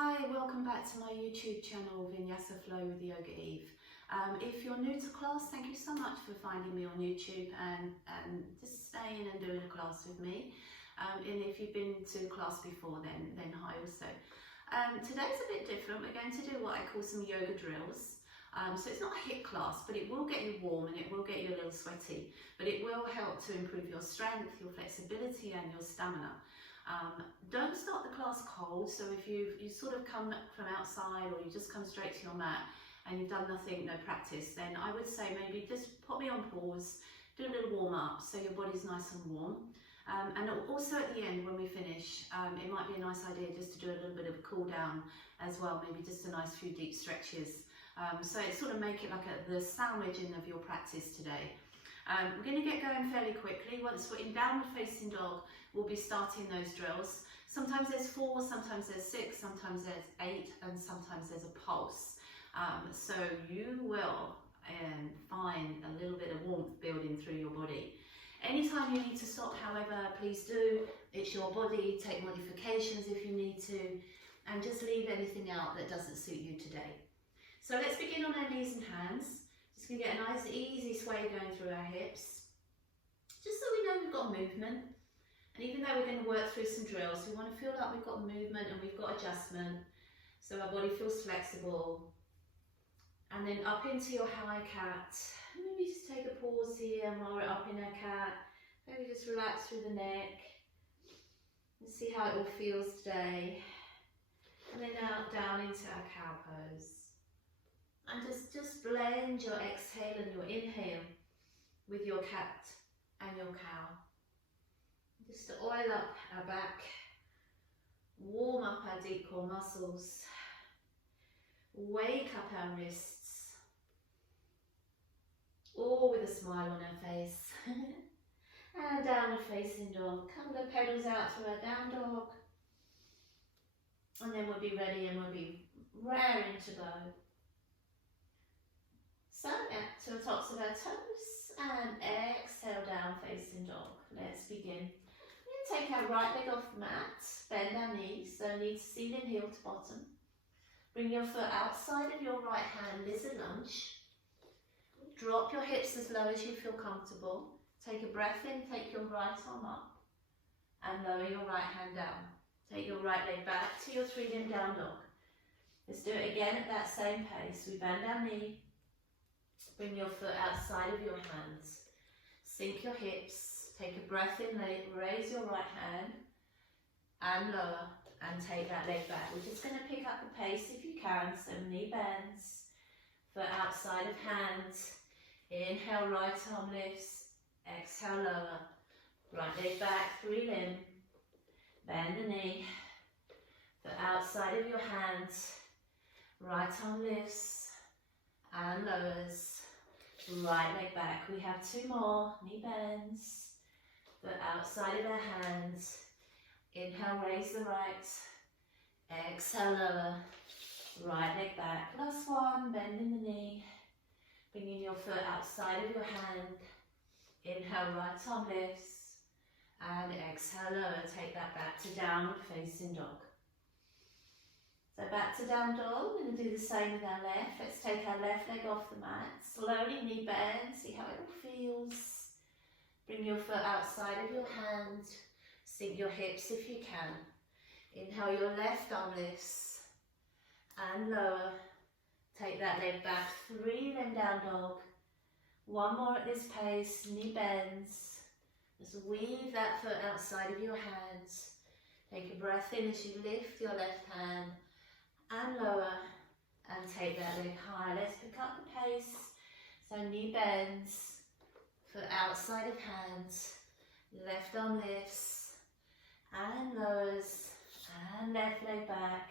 Hi, welcome back to my YouTube channel, Vinyasa Flow with Yoga Eve. If you're new to class, thank you so much for finding me on YouTube and just staying and doing a class with me. And if you've been to class before, then hi also. Today's a bit different. We're going to do what I call some yoga drills. So it's not a HIIT class, but it will get you warm and it will get you a little sweaty, but it will help to improve your strength, your flexibility and your stamina. Don't start the class cold, so if you sort of come from outside or you just come straight to your mat and you've done nothing, no practice, then I would say maybe just put me on pause, do a little warm up so your body's nice and warm. And also at the end when we finish, it might be a nice idea just to do a little bit of a cool down as well, maybe just a nice few deep stretches. So it sort of make it like the sandwiching of your practice today. We're going to get going fairly quickly. Once we're in downward facing dog, we'll be starting those drills. Sometimes there's 4, sometimes there's 6, sometimes there's 8, and sometimes there's a pulse. So you will find a little bit of warmth building through your body. Anytime you need to stop, however, please do. It's your body. Take modifications if you need to, and just leave anything out that doesn't suit you today. So let's begin on our knees and hands. Just going to get a nice easy sway going through our hips, just so we know we've got movement. And even though we're going to work through some drills, we want to feel like we've got movement and we've got adjustment, so our body feels flexible. And then up into your high cat. Maybe just take a pause here and roll it up in our cat. Maybe just relax through the neck and see how it all feels today. And then out down into our cow pose. And just blend your exhale and your inhale with your cat and your cow. Just to oil up our back, warm up our deep core muscles, wake up our wrists, all with a smile on our face. And downward facing dog. Couple of pedals out through our down dog. And then we'll be ready and we'll be raring to go. So, up to the tops of our toes and exhale down facing dog. Let's begin. We're going to take our right leg off the mat, bend our knees, so knees ceiling, heel to bottom. Bring your foot outside of your right hand, lizard lunge. Drop your hips as low as you feel comfortable. Take a breath in, take your right arm up and lower your right hand down. Take your right leg back to your 3-limb down dog. Let's do it again at that same pace. We bend our knee. Bring your foot outside of your hands. Sink your hips. Take a breath in, raise your right hand and lower and take that leg back. We're just going to pick up the pace if you can. So knee bends, foot outside of hands. Inhale, right arm lifts. Exhale, lower. Right leg back, 3-limb. Bend the knee. Foot outside of your hands. Right arm lifts and lowers. Right leg back. We have 2 more. Knee bends. Foot outside of our hands. Inhale, raise the right. Exhale, lower. Right leg back. Last one. Bending the knee. Bringing your foot outside of your hand. Inhale, right arm lifts. And exhale, lower. Take that back to downward facing dog. So back to down dog, we're going to do the same with our left. Let's take our left leg off the mat. Slowly knee bend, see how it all feels. Bring your foot outside of your hand. Sink your hips if you can. Inhale, your left arm lifts and lower. Take that leg back, 3-limb down dog. 1 more at this pace, knee bends. Just weave that foot outside of your hands. Take a breath in as you lift your left hand and lower and take that leg higher. Let's pick up the pace. So knee bends, foot outside of hands, left arm lifts and lowers and left leg back.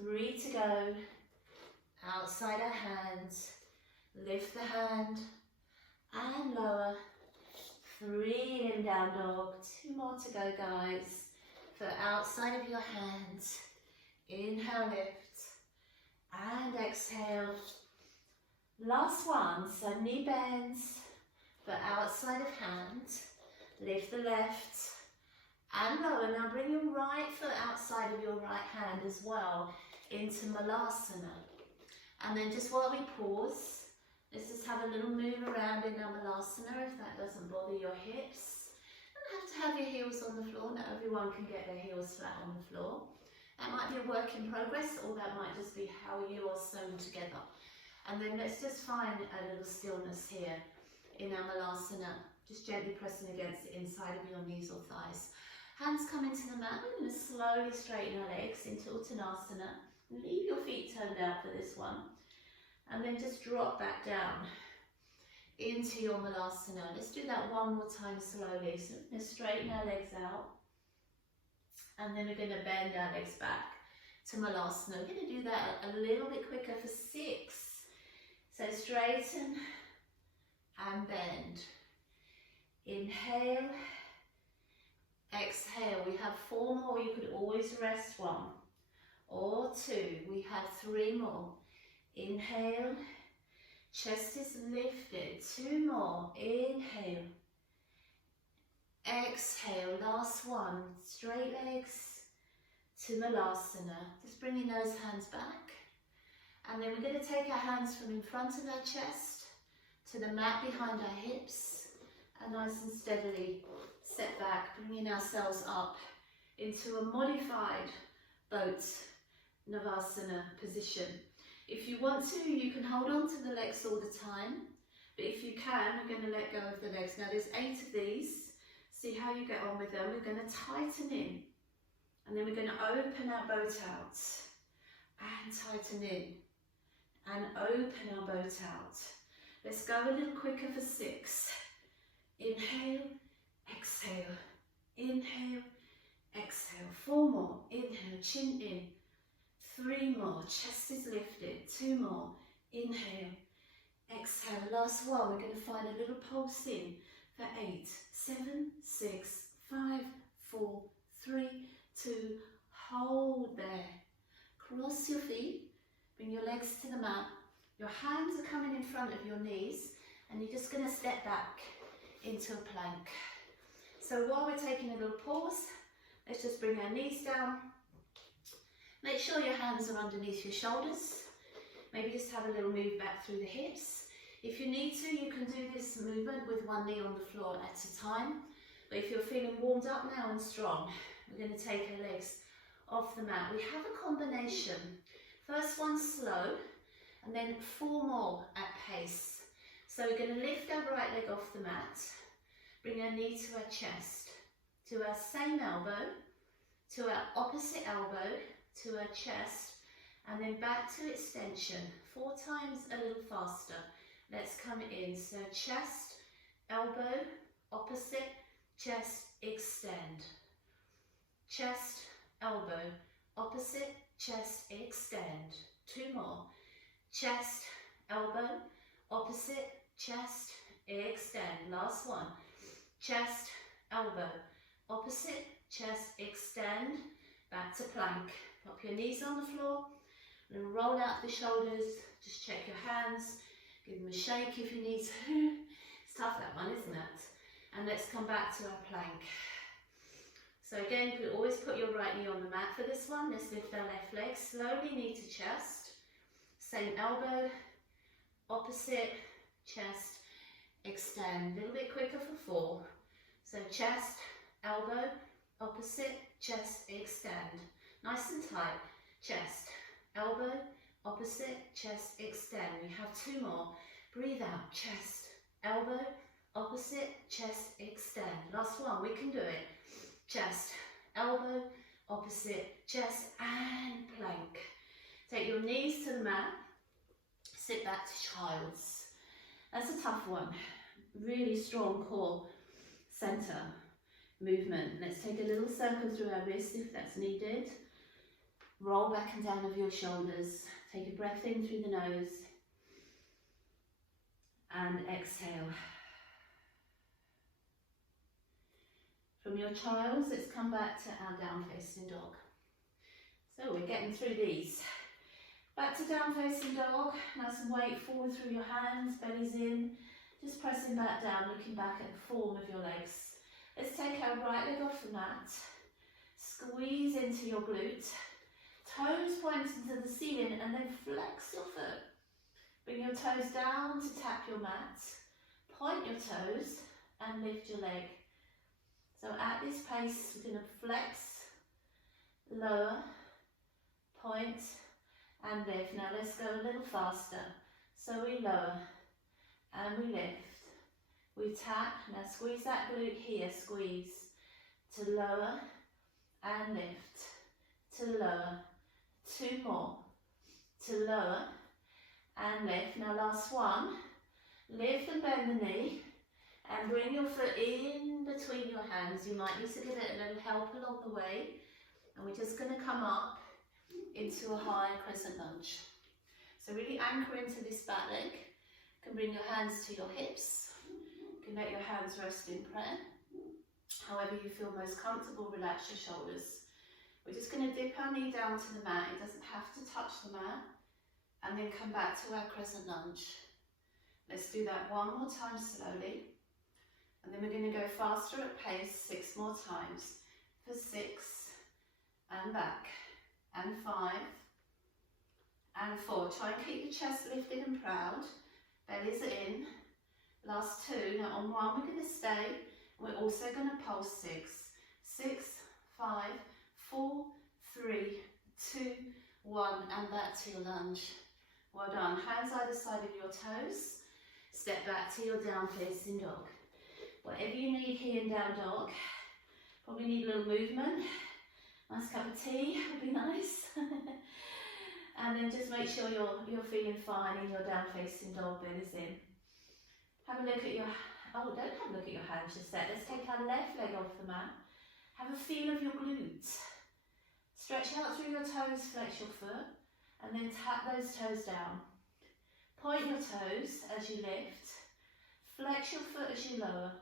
3 to go. Outside our hands, lift the hand and lower. 3-limb down dog. 2 more to go, guys. Foot outside of your hands. Inhale, lift and exhale. Last one, so knee bends, foot outside of hand. Lift the left and lower. Now bring your right foot outside of your right hand as well into Malasana. And then just while we pause, let's just have a little move around in our Malasana if that doesn't bother your hips. You don't have to have your heels on the floor. Not everyone can get their heels flat on the floor. That might be a work in progress, or that might just be how you are sewn together. And then let's just find a little stillness here in our Malasana. Just gently pressing against the inside of your knees or thighs. Hands come into the mat. We're going to slowly straighten our legs into Uttanasana. Leave your feet turned out for this one. And then just drop back down into your Malasana. Let's do that one more time slowly. So we're going to straighten our legs out. And then we're going to bend our legs back to Malasana. We're going to do that a little bit quicker for 6. So straighten and bend. Inhale, exhale. We have 4 more. You could always rest 1 or 2. We have 3 more. Inhale, chest is lifted. 2 more. Inhale, exhale. Last one. Straight legs to Malasana. Just bringing those hands back. And then we're going to take our hands from in front of our chest to the mat behind our hips. And nice and steadily set back, bringing ourselves up into a modified boat Navasana position. If you want to, you can hold on to the legs all the time. But if you can, we're going to let go of the legs. Now there's 8 of these. See how you get on with them. We're going to tighten in. And then we're going to open our boat out. And tighten in. And open our boat out. Let's go a little quicker for 6. Inhale, exhale, inhale, exhale. 4 more. Inhale, chin in. 3 more. Chest is lifted. 2 more. Inhale, exhale. Last one. We're going to find a little pulse in for 8, 7, 6, 5, 4, 3, 2. Hold there. Cross your feet. Bring your legs to the mat. Your hands are coming in front of your knees, and you're just going to step back into a plank. So while we're taking a little pause, let's just bring our knees down. Make sure your hands are underneath your shoulders. Maybe just have a little move back through the hips. If you need to, you can do this movement with 1 knee on the floor at a time. But if you're feeling warmed up now and strong, we're going to take our legs off the mat. We have a combination. First one slow, and then 4 more at pace. So we're going to lift our right leg off the mat, bring our knee to our chest, to our same elbow, to our opposite elbow, to our chest, and then back to extension. 4 times a little faster. Let's come in. So chest, elbow, opposite, chest, extend. Chest, elbow, opposite, chest, extend. 2 more. Chest, elbow, opposite, chest, extend. Last one. Chest, elbow, opposite, chest, extend. Back to plank. Pop your knees on the floor. And roll out the shoulders. Just check your hands. Give them a shake if you need to. It's tough, that one, isn't it? And let's come back to our plank. So again, you could always put your right knee on the mat for this one. Let's lift our left leg. Slowly knee to chest. Same elbow. Opposite, chest, extend. A little bit quicker for 4. So chest, elbow, opposite, chest, extend. Nice and tight. Chest, elbow, opposite, chest, extend. We have 2 more. Breathe out. Chest, elbow, opposite, chest, extend. Last one. We can do it. Chest, elbow, opposite, chest, and plank. Take your knees to the mat. Sit back to child's. That's a tough one. Really strong core center movement. Let's take a little circle through our wrists if that's needed. Roll back and down over your shoulders. Take a breath in through the nose. And exhale. From your child's, let's come back to our down facing dog. So we're getting through these. Back to down facing dog. Nice and weight forward through your hands, bellies in. Just pressing back down, looking back at the form of your legs. Let's take our right leg off the mat, squeeze into your glute, toes pointing to the ceiling, and then flex your foot. Bring your toes down to tap your mat, point your toes and lift your leg. So at this pace, we're going to flex, lower, point and lift. Now let's go a little faster. So we lower and we lift. We tap, now squeeze that glute here, squeeze, to lower and lift, to lower, 2 more, to lower and lift. Now last one, lift and bend the knee and bring your foot in between your hands. You might need to give it a little help along the way, and we're just going to come up into a high crescent lunge. So really anchor into this back leg. You can bring your hands to your hips. You can let your hands rest in prayer. However you feel most comfortable, relax your shoulders. We're just going to dip our knee down to the mat. It doesn't have to touch the mat. And then come back to our crescent lunge. Let's do that one more time slowly. And then we're going to go faster at pace 6 more times. For 6, and back, and 5, and 4. Try and keep your chest lifted and proud. Belly's in. Last 2. Now on 1 we're going to stay. We're also going to pulse 6. 6, 5, 4, 3, 2, 1, and back to your lunge. Well done. Hands either side of your toes. Step back to your down facing dog. Whatever you need here in down dog. Probably need a little movement. Nice cup of tea would be nice. And then just make sure you're feeling fine in your down facing dog. Belly's in. Have a look at your, don't have a look at your hands just yet. Let's take our left leg off the mat. Have a feel of your glutes. Stretch out through your toes, flex your foot, and then tap those toes down. Point your toes as you lift. Flex your foot as you lower.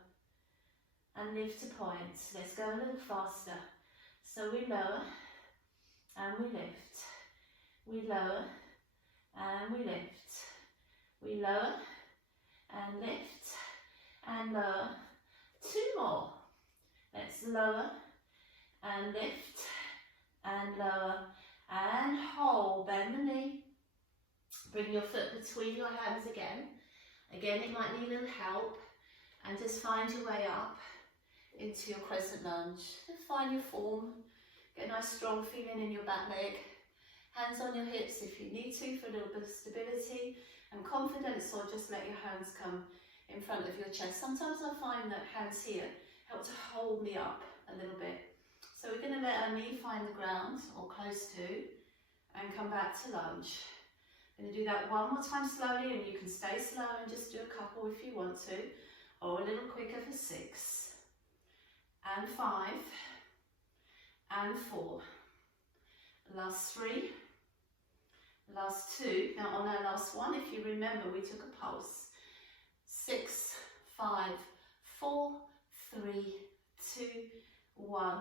And lift to point. Let's go a little faster. So we lower and we lift. We lower and we lift. We lower and lift and lower. 2 more. Let's lower and lift and lower and hold. Bend the knee. Bring your foot between your hands again. Again, it might need a little help. And just find your way up into your crescent lunge. Find your form. Get a nice strong feeling in your back leg. Hands on your hips if you need to for a little bit of stability and confidence, or just let your hands come in front of your chest. Sometimes I find that hands here help to hold me up a little bit. So we're going to let our knee find the ground, or close to, and come back to lunge. I'm going to do that one more time slowly, and you can stay slow and just do a couple if you want to, or a little quicker for 6, and 5, and 4. Last 3, last 2. Now on our last one, if you remember, we took a pulse. 6, 5, 4, 3, 2, 1,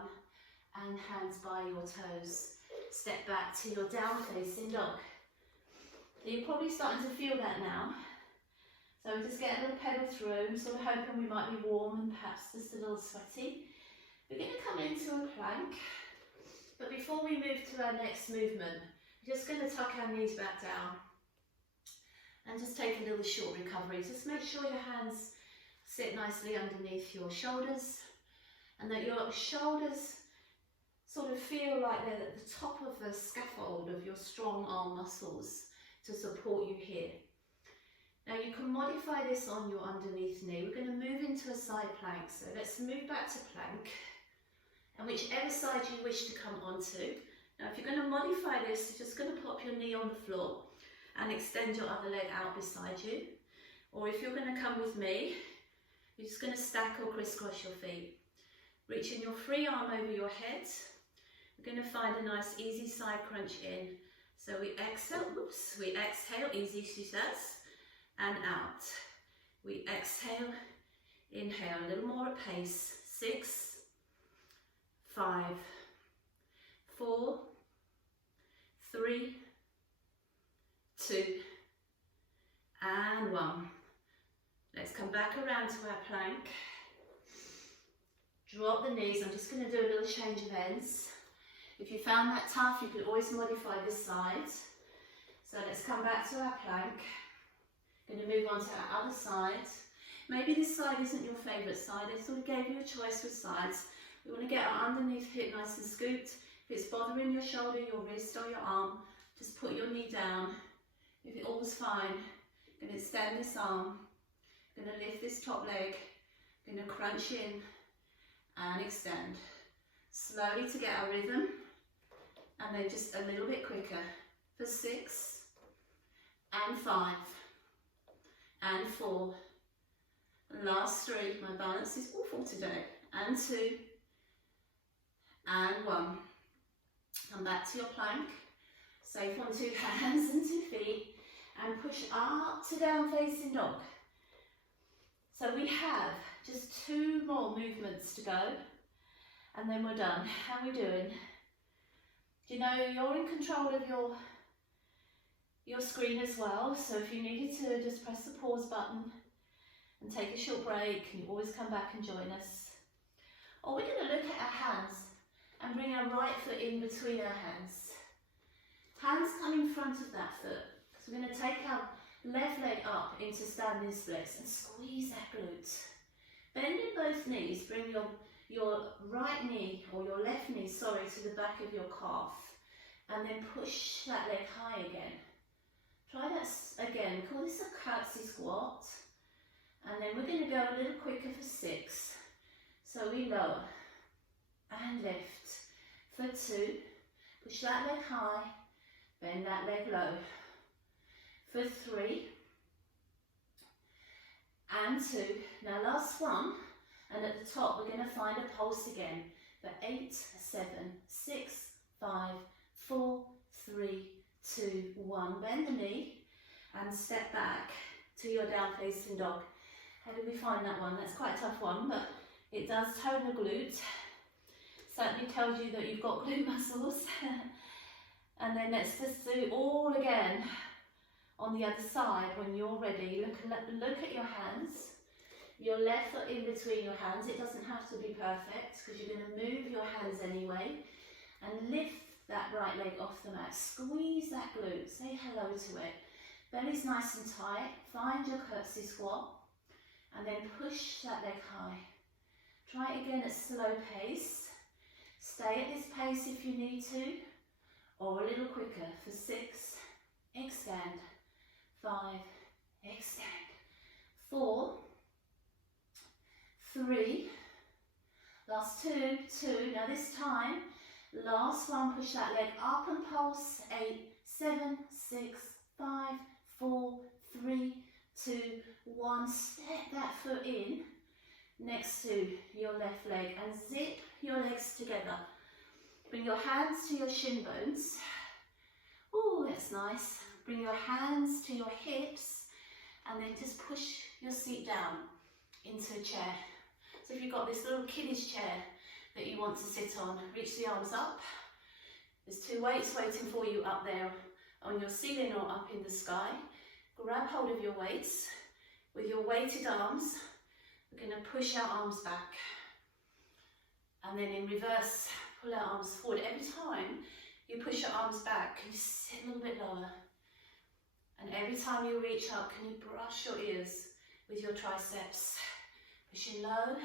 and hands by your toes. Step back to your down facing dog. So you're probably starting to feel that now. So we just get a little pedal through. So we're hoping we might be warm and perhaps just a little sweaty. We're going to come into a plank. But before we move to our next movement, we're just going to tuck our knees back down and just take a little short recovery. Just make sure your hands sit nicely underneath your shoulders, and that your shoulders sort of feel like they're at the top of the scaffold of your strong arm muscles to support you here. Now you can modify this on your underneath knee. We're going to move into a side plank. So let's move back to plank. And whichever side you wish to come onto. Now if you're going to modify this, you're just going to pop your knee on the floor and extend your other leg out beside you. Or if you're going to come with me, you're just going to stack or crisscross your feet. Reaching your free arm over your head. We're going to find a nice easy side crunch in. So we exhale, easy she says, and out. We exhale, inhale, a little more at pace. 6, 5, 4, 3, 2, and 1. Let's come back around to our plank. Drop the knees. I'm just going to do a little change of ends. If you found that tough, you could always modify this side. So let's come back to our plank. Going to move on to our other side. Maybe this side isn't your favourite side. I sort of gave you a choice with sides. We want to get our underneath hip nice and scooped. If it's bothering your shoulder, your wrist or your arm, just put your knee down. If it all's fine, going to extend this arm. Going to lift this top leg. Going to crunch in and extend. Slowly to get our rhythm. And then just a little bit quicker. For 6 and 5 and 4. Last 3. My balance is awful today. And 2 and 1. Come back to your plank. Safe on 2 hands and 2 feet. And push up to down facing dog. So we have just 2 more movements to go. And then we're done. How are we doing? Do you know you're in control of your screen as well, so if you needed to, just press the pause button and take a short break, and you always come back and join us. Or we're going to look at our hands and bring our right foot in between our hands. Hands come in front of that foot. So we're going to take our left leg up into standing splits and squeeze that glute. Bending both knees, bring your right knee, or your left knee, sorry, to the back of your calf, and then push that leg high again. Try that again. Call this a curtsy squat. And then we're going to go a little quicker for 6. So we lower and lift. For 2, push that leg high, bend that leg low. For 3 and 2. Now last one, and at the top we're going to find a pulse again. For 8, 7, 6, 5, 4, 3, 2, 1. Bend the knee and step back to your down facing dog. How did we find that one? That's quite a tough one, but it does tone the glute. Certainly tells you that you've got glute muscles. And then let's just do all again on the other side when you're ready. Look at your hands. Your left foot in between your hands. It doesn't have to be perfect because you're going to move your hands anyway. And lift that right leg off the mat. Squeeze that glute. Say hello to it. Belly's nice and tight. Find your curtsy squat. And then push that leg high. Try it again at slow pace. Stay at this pace if you need to. Or a little quicker for 6. Extend. 5. Extend. 4. 3. Last 2. 2. Now this time, last one, push that leg up and pulse. 8, 7, 6, 5, 4, 3, 2, 1. Step that foot in next to your left leg and zip your legs together. Bring your hands to your shin bones. Oh, that's nice. Bring your hands to your hips and then just push your seat down into a chair. So if you've got this little kiddies chair that you want to sit on, reach the arms up. There's 2 weights waiting for you up there on your ceiling or up in the sky. Grab hold of your weights. With your weighted arms, we're going to push our arms back. And then in reverse, pull our arms forward. Every time you push your arms back, can you sit a little bit lower? And every time you reach up, can you brush your ears with your triceps? Pushing low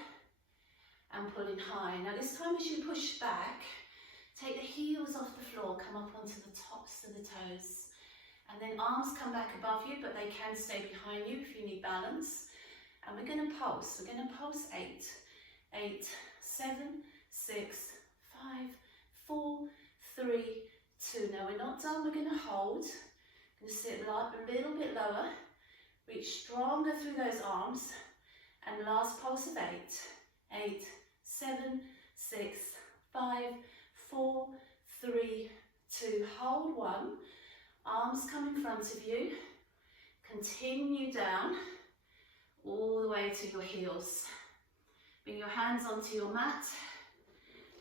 and pulling high. Now this time as you push back, take the heels off the floor, come up onto the tops of the toes. And then arms come back above you, but they can stay behind you if you need balance. And we're going to pulse. We're going to pulse 8. 8, 7, 6, 5, 4, 3, 2. Now we're not done. We're going to hold. Going to sit a little bit lower. Reach stronger through those arms. And last pulse of 8. 8, 7, 6, 5, 4, 3, 2. Hold 1. Arms come in front of you. Continue down all the way to your heels. Bring your hands onto your mat.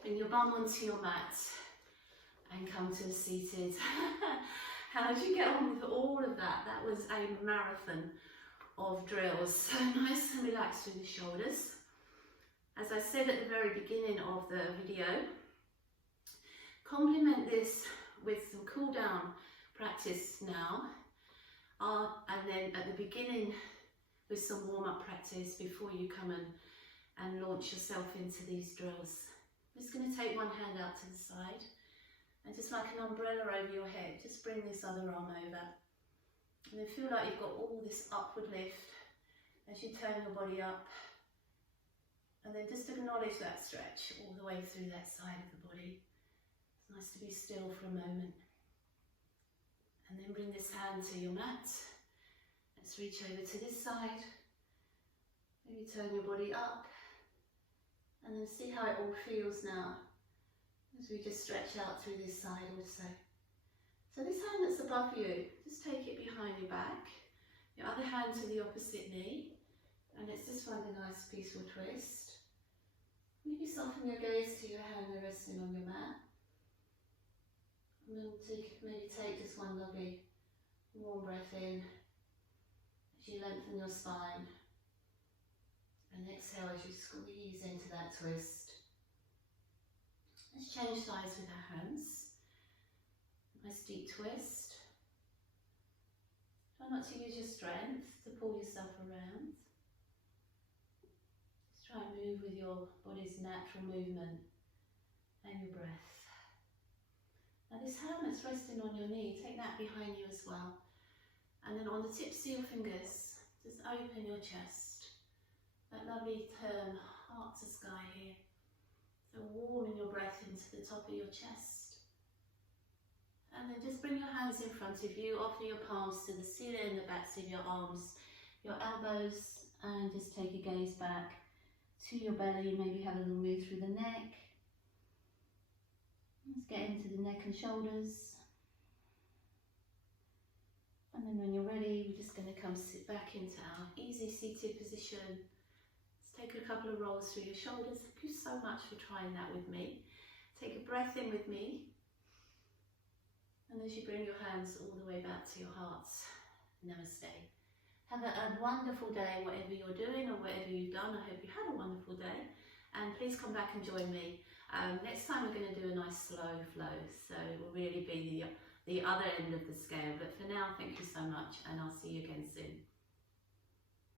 Bring your bum onto your mat. And come to a seated. How did you get on with all of that? That was a marathon of drills. So nice and relaxed through the shoulders. As I said at the very beginning of the video, complement this with some cool down practice now, and then at the beginning with some warm-up practice before you come and launch yourself into these drills. I'm just going to take one hand out to the side and just like an umbrella over your head, just bring this other arm over. And then feel like you've got all this upward lift as you turn your body up. And then just acknowledge that stretch all the way through that side of the body. It's nice to be still for a moment. And then bring this hand to your mat. Let's reach over to this side. Maybe turn your body up. And then see how it all feels now as we just stretch out through this side also. So this hand that's above you, just take it behind your back. Your other hand to the opposite knee. And let's just find a nice peaceful twist. Maybe soften your gaze to your hand resting on your mat. And then maybe take just one lovely warm breath in as you lengthen your spine. And exhale as you squeeze into that twist. Let's change sides with our hands. Nice deep twist. Try not to use your strength to pull yourself around. Just try and move with your body's natural movement and your breath. Now this hand that's resting on your knee, take that behind you as well. And then on the tips of your fingers, just open your chest. That lovely turn, heart to sky here. So warming your breath into the top of your chest. And then just bring your hands in front of you, offer your palms to the ceiling, the backs of your arms, your elbows, and just take a gaze back to your belly. Maybe have a little move through the neck. Let's get into the neck and shoulders. And then when you're ready, we're just going to come sit back into our easy seated position. Take a couple of rolls through your shoulders. Thank you so much for trying that with me. Take a breath in with me. And as you bring your hands all the way back to your heart, namaste. Have a wonderful day, whatever you're doing or whatever you've done. I hope you had a wonderful day. And please come back and join me. Next time we're going to do a nice slow flow. So it will really be the other end of the scale. But for now, thank you so much. And I'll see you again soon.